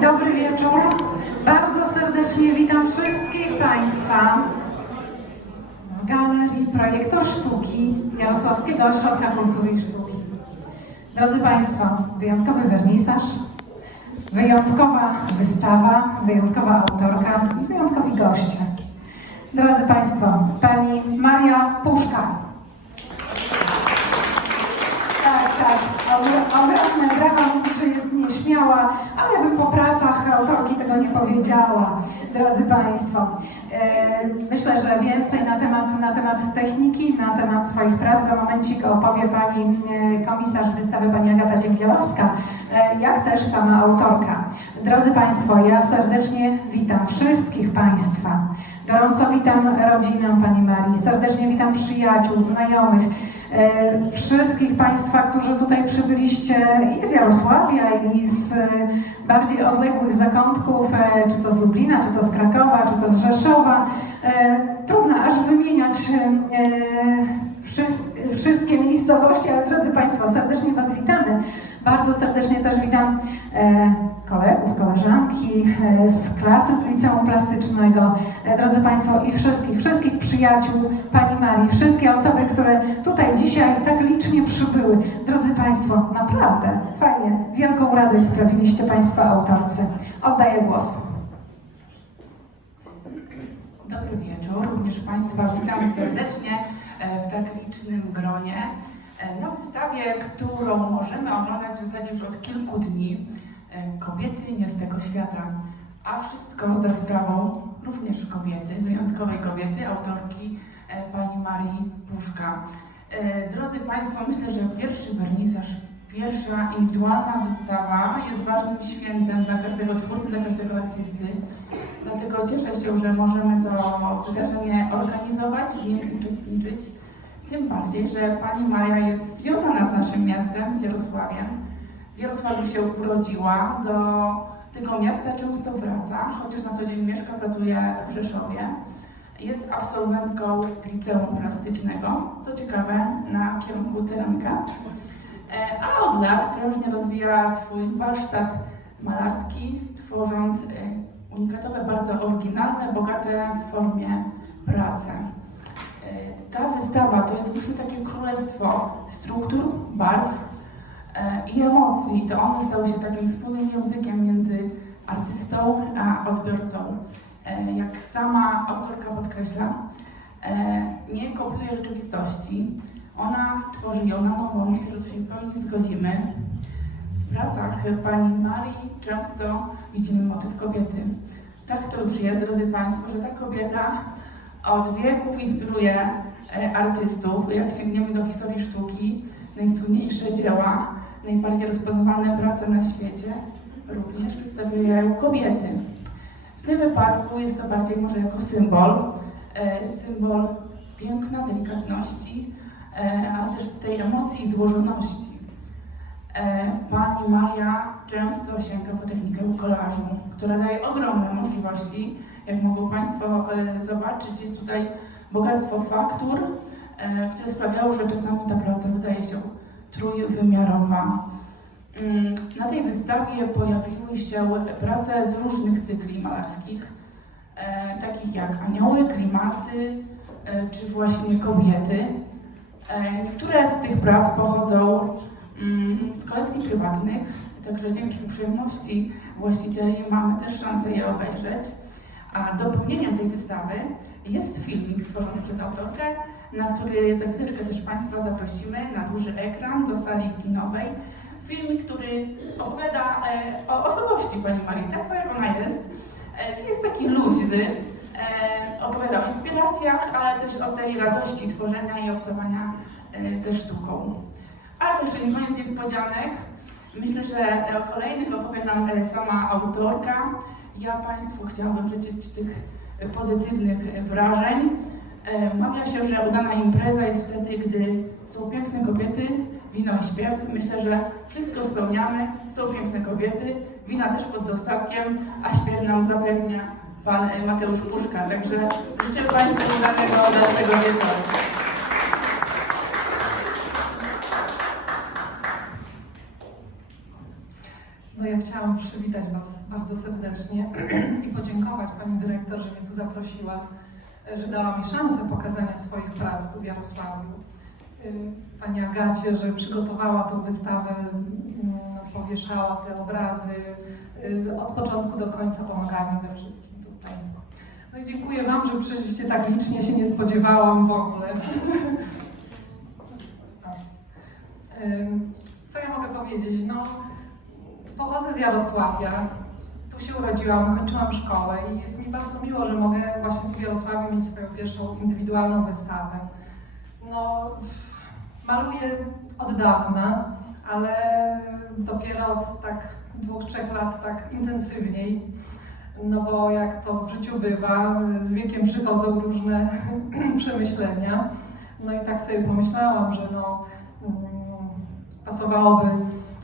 Dobry wieczór. Bardzo serdecznie witam wszystkich Państwa w Galerii Projektor Sztuki Jarosławskiego Ośrodka Kultury i Sztuki. Drodzy Państwo, wyjątkowy wernisaż, wyjątkowa wystawa, wyjątkowa autorka i wyjątkowi goście. Drodzy Państwo, Pani Maria Puszka. Tak, tak. Ogr- Ogromne nieśmiała, ale bym po pracach autorki tego nie powiedziała, drodzy Państwo. E, myślę, że więcej na temat, na temat techniki, na temat swoich prac za momencik opowie Pani e, komisarz wystawy, Pani Agata Dzięgielowska, e, jak też sama autorka. Drodzy Państwo, ja serdecznie witam wszystkich Państwa. Gorąco witam rodzinę Pani Marii, serdecznie witam przyjaciół, znajomych, e, wszystkich Państwa, którzy tutaj przybyliście i z Jarosławia, i z e, bardziej odległych zakątków, e, czy to z Lublina, czy to z Krakowa, czy to z Rzeszowa. Trudno aż wymieniać wszys- wszystkie miejscowości, ale drodzy Państwo, serdecznie Was witamy. Bardzo serdecznie też witam e, kolegów, koleżanki e, z klasy z liceum plastycznego, e, drodzy Państwo i wszystkich, wszystkich przyjaciół Pani Marii, wszystkie osoby, które tutaj dzisiaj tak licznie przybyły. Drodzy Państwo, naprawdę fajnie, wielką radość sprawiliście Państwo autorcy. Oddaję głos. Dobry wieczór, również Państwa witam serdecznie w tak licznym gronie na wystawie, którą możemy oglądać w zasadzie już od kilku dni. E, Kobiety nie z tego świata, a wszystko za sprawą również kobiety, wyjątkowej kobiety, autorki e, pani Marii Puszka. E, Drodzy Państwo, myślę, że pierwszy wernisaż, pierwsza indywidualna wystawa jest ważnym świętem dla każdego twórcy, dla każdego artysty. Dlatego cieszę się, że możemy to wydarzenie organizować, w nim uczestniczyć. Tym bardziej, że Pani Maria jest związana z naszym miastem, z Jarosławiem. W Jarosławiu się urodziła, do tego miasta często wraca, chociaż na co dzień mieszka, pracuje w Rzeszowie. Jest absolwentką liceum plastycznego, co ciekawe, na kierunku ceramika. E, A od lat prężnie rozwija swój warsztat malarski, tworząc e, unikatowe, bardzo oryginalne, bogate w formie prace. E, Ta wystawa to jest właśnie takie królestwo struktur, barw e, i emocji. To one stały się takim wspólnym językiem między artystą a odbiorcą. E, Jak sama autorka podkreśla, nie kopiuje rzeczywistości, ona tworzy ją na nowo. Myślę, że tu się w pełni zgodzimy. W pracach pani Marii często widzimy motyw kobiety. Tak to już jest, drodzy Państwo, że ta kobieta od wieków inspiruje e, artystów. Jak sięgniemy do historii sztuki, najsłynniejsze dzieła, najbardziej rozpoznawalne prace na świecie również przedstawiają kobiety. W tym wypadku jest to bardziej może jako symbol, e, symbol piękna, delikatności, e, ale też tej emocji i złożoności. E, Pani Maria często sięga po technikę kolażu, która daje ogromne możliwości. Jak mogą Państwo e, zobaczyć, jest tutaj bogactwo faktur, e, które sprawiało, że czasami ta praca wydaje się trójwymiarowa. Mm, Na tej wystawie pojawiły się prace z różnych cykli malarskich, takich jak anioły, klimaty czy właśnie kobiety. Niektóre z tych prac pochodzą z kolekcji prywatnych, także dzięki uprzejmości właścicieli mamy też szansę je obejrzeć. A dopełnieniem tej wystawy jest filmik stworzony przez autorkę, na który za chwileczkę też Państwa zaprosimy na duży ekran do sali kinowej. Filmik, który opowiada e, o osobowości Pani Marii, taka jak ona jest, że jest taki luźny, e, opowiada o inspiracjach, ale też o tej radości tworzenia i obcowania e, ze sztuką. Ale to jeszcze nie koniec niespodzianek. Myślę, że o kolejnych opowie nam e, sama autorka. Ja Państwu chciałabym życzyć tych e, pozytywnych wrażeń. E, Mawia się, że udana impreza jest wtedy, gdy są piękne kobiety, wino i śpiew. Myślę, że wszystko spełniamy. Są piękne kobiety, wina też pod dostatkiem, a śpiew nam zapewnia Pan e, Mateusz Puszka. Także życzę Państwu udanego dalszego wieczoru. No ja chciałam przywitać Was bardzo serdecznie i podziękować Pani Dyrektor, że mnie tu zaprosiła, że dała mi szansę pokazania swoich prac tu w Jarosławiu. Y, Pani Agacie, że przygotowała tą wystawę, mm, powieszała te obrazy. Y, Od początku do końca pomagała mi we wszystkim tutaj. No i dziękuję Wam, że przyszliście tak licznie, się nie spodziewałam w ogóle. Ym, Co ja mogę powiedzieć? No, pochodzę z Jarosławia. Tu się urodziłam, kończyłam szkołę i jest mi bardzo miło, że mogę właśnie tu w Jarosławiu mieć swoją pierwszą indywidualną wystawę. No, maluję od dawna, ale dopiero od tak dwóch, trzech lat tak intensywniej. No bo jak to w życiu bywa, z wiekiem przychodzą różne przemyślenia. No i tak sobie pomyślałam, że no, mm, pasowałoby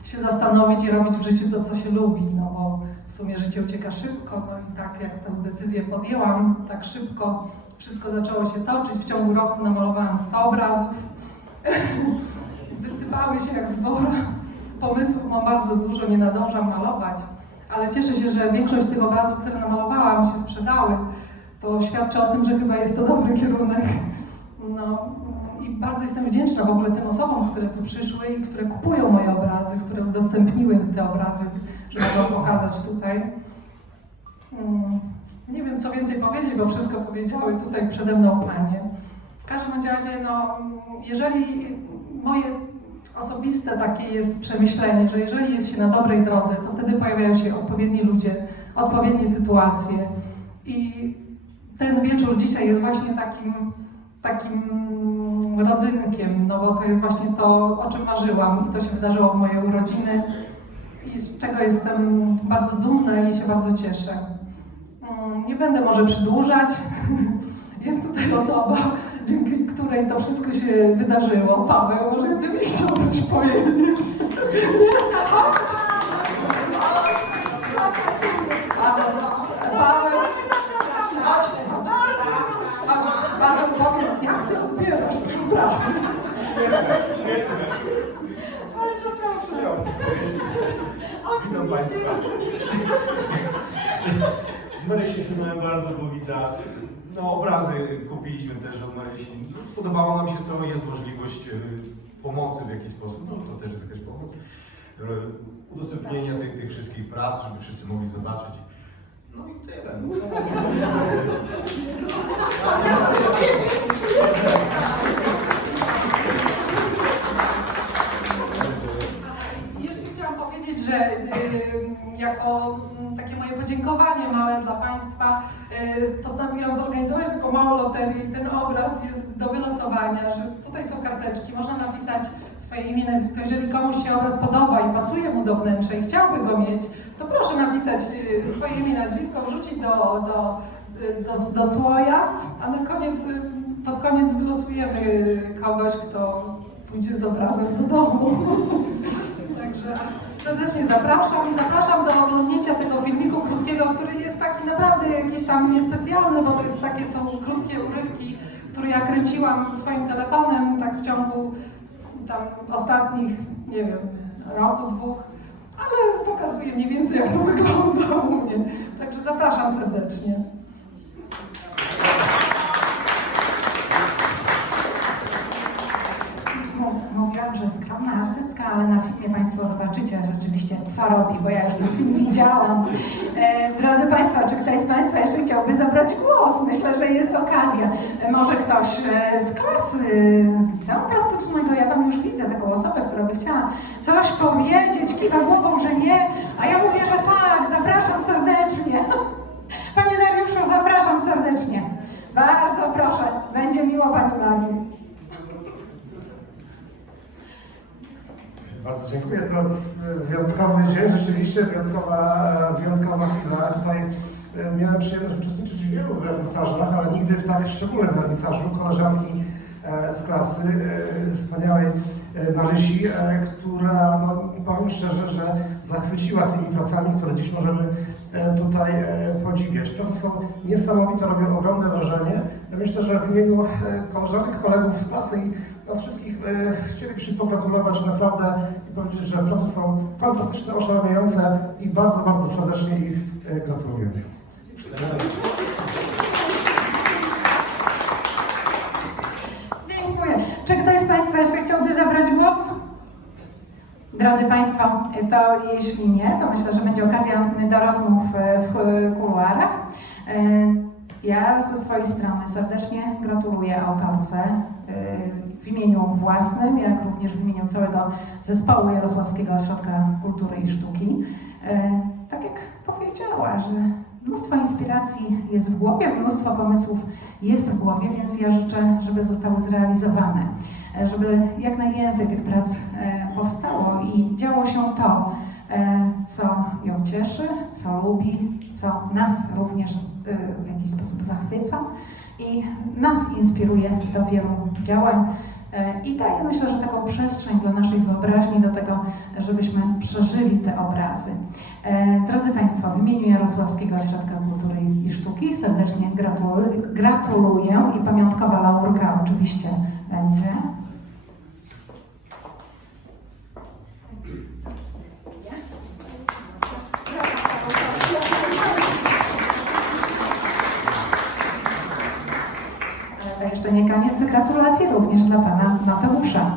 się zastanowić i robić w życiu to, co się lubi, no bo w sumie życie ucieka szybko, no i tak jak tę decyzję podjęłam, tak szybko wszystko zaczęło się toczyć. W ciągu roku namalowałam 100 obrazów. Wysypały się jak z wora. Pomysłów mam bardzo dużo, nie nadążam malować, ale cieszę się, że większość tych obrazów, które namalowałam, się sprzedały. To świadczy o tym, że chyba jest to dobry kierunek. No, bardzo jestem wdzięczna w ogóle tym osobom, które tu przyszły i które kupują moje obrazy, które udostępniły te obrazy, że mogą pokazać tutaj. Mm, Nie wiem, co więcej powiedzieć, bo wszystko powiedziały tutaj przede mną panie. W każdym razie, no, jeżeli moje osobiste takie jest przemyślenie, że jeżeli jest się na dobrej drodze, to wtedy pojawiają się odpowiedni ludzie, odpowiednie sytuacje. I ten wieczór dzisiaj jest właśnie takim, takim rodzynkiem, no bo to jest właśnie to, o czym marzyłam i to się wydarzyło w mojej urodziny i z czego jestem bardzo dumna i się bardzo cieszę. Mm, Nie będę może przedłużać. Jest tutaj osoba, dzięki której to wszystko się wydarzyło. Paweł, może gdybyś chciał coś powiedzieć. Paweł, Paweł. Chodź, Paweł, powiedz, jak ty odbierasz tę pracę? Bardzo proszę. Witam Państwa. Z Marysią się znałem bardzo długi czas. No, obrazy kupiliśmy też od Marysi. Spodobało nam się to, jest możliwość pomocy w jakiś sposób, no to też jest jakaś pomoc. Udostępnienia tych, tych wszystkich prac, żeby wszyscy mogli zobaczyć. No i tyle. Jako mm, takie moje podziękowanie małe dla Państwa y, postanowiłam zorganizować taką małą loterię i ten obraz jest do wylosowania, że tutaj są karteczki, można napisać swoje imię, nazwisko. Jeżeli komuś się obraz podoba i pasuje mu do wnętrza i chciałby go mieć, to proszę napisać y, swoje imię, nazwisko, wrzucić do, do, do, do słoja, a na koniec, y, pod koniec wylosujemy kogoś, kto pójdzie z obrazem do domu. Także serdecznie zapraszam. Zapraszam do oglądnięcia tego filmiku krótkiego, który jest taki naprawdę jakiś tam niespecjalny, bo to jest takie są krótkie urywki, które ja kręciłam swoim telefonem tak w ciągu tam ostatnich, nie wiem, roku, dwóch, ale pokazuje mniej więcej jak to wygląda u mnie. Także zapraszam serdecznie. Skromna artystka, ale na filmie Państwo zobaczycie rzeczywiście, co robi, bo ja już ten film widziałam. E, drodzy Państwo, czy ktoś z Państwa jeszcze chciałby zabrać głos? Myślę, że jest okazja. E, może ktoś e, z klasy, z liceum plastycznego, ja tam już widzę taką osobę, która by chciała coś powiedzieć, kiwa głową, że nie, a ja mówię, że tak, zapraszam serdecznie. Panie Dariuszu, zapraszam serdecznie. Bardzo proszę, będzie miło Pani Marii. Bardzo dziękuję. To jest wyjątkowy dzień, rzeczywiście wyjątkowa, wyjątkowa chwila. Tutaj e, miałem przyjemność uczestniczyć w wielu wernisażach, ale nigdy w tak szczególnym wernisażu. Koleżanki e, z klasy, e, wspaniałej e, Marysi, e, która, no, powiem szczerze, że zachwyciła tymi pracami, które dziś możemy e, tutaj e, podziwiać. Prace są niesamowite, robią ogromne wrażenie. Myślę, że w imieniu e, koleżanek, kolegów z klasy i nas wszystkich e, chcielibyśmy pogratulować naprawdę i powiedzieć, że prace są fantastyczne, oszałamiające i bardzo, bardzo serdecznie ich e, gratulujemy. Dziękuję. Czy ktoś z Państwa jeszcze chciałby zabrać głos? Drodzy Państwo, to jeśli nie, to myślę, że będzie okazja do rozmów e, w kuluarach. Ja ze swojej strony serdecznie gratuluję autorce w imieniu własnym, jak również w imieniu całego zespołu Jarosławskiego Ośrodka Kultury i Sztuki. E, Tak jak powiedziała, że mnóstwo inspiracji jest w głowie, mnóstwo pomysłów jest w głowie, więc ja życzę, żeby zostały zrealizowane, e, żeby jak najwięcej tych prac e, powstało i działo się to, co ją cieszy, co lubi, co nas również w jakiś sposób zachwyca i nas inspiruje do wielu działań e, i daje myślę, że taką przestrzeń dla naszej wyobraźni, do tego, żebyśmy przeżyli te obrazy. E, Drodzy Państwo, w imieniu Jarosławskiego Ośrodka Kultury i Sztuki serdecznie gratuluję, gratuluję i pamiątkowa laurka oczywiście będzie. Nie koniec, gratulacje również dla Pana Mateusza.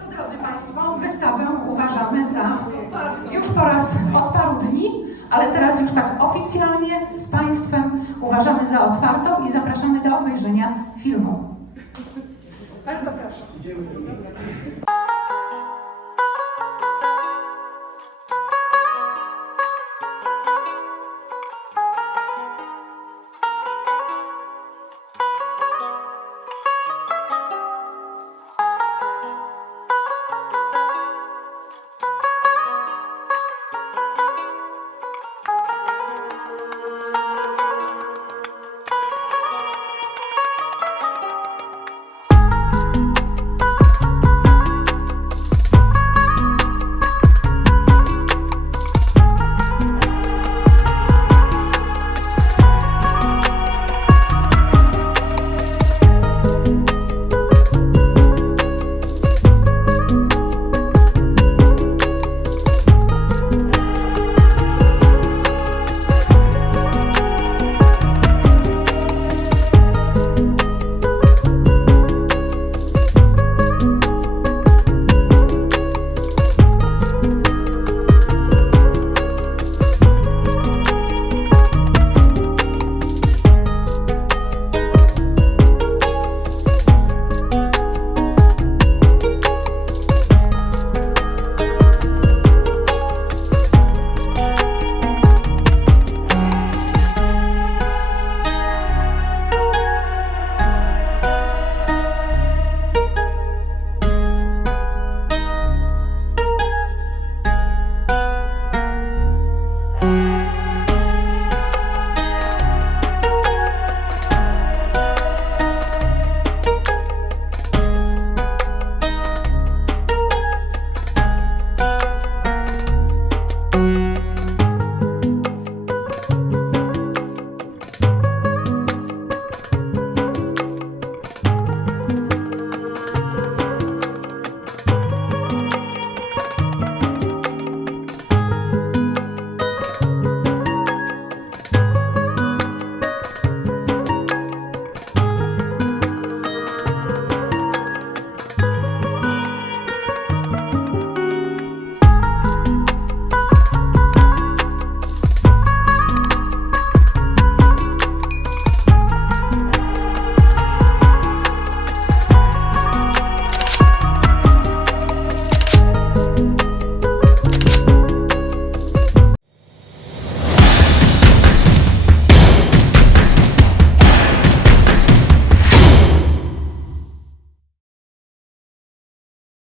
To, drodzy Państwo, wystawę uważamy za już po raz od paru dni, ale teraz już tak oficjalnie z Państwem uważamy za otwartą i zapraszamy do obejrzenia filmu. Bardzo proszę.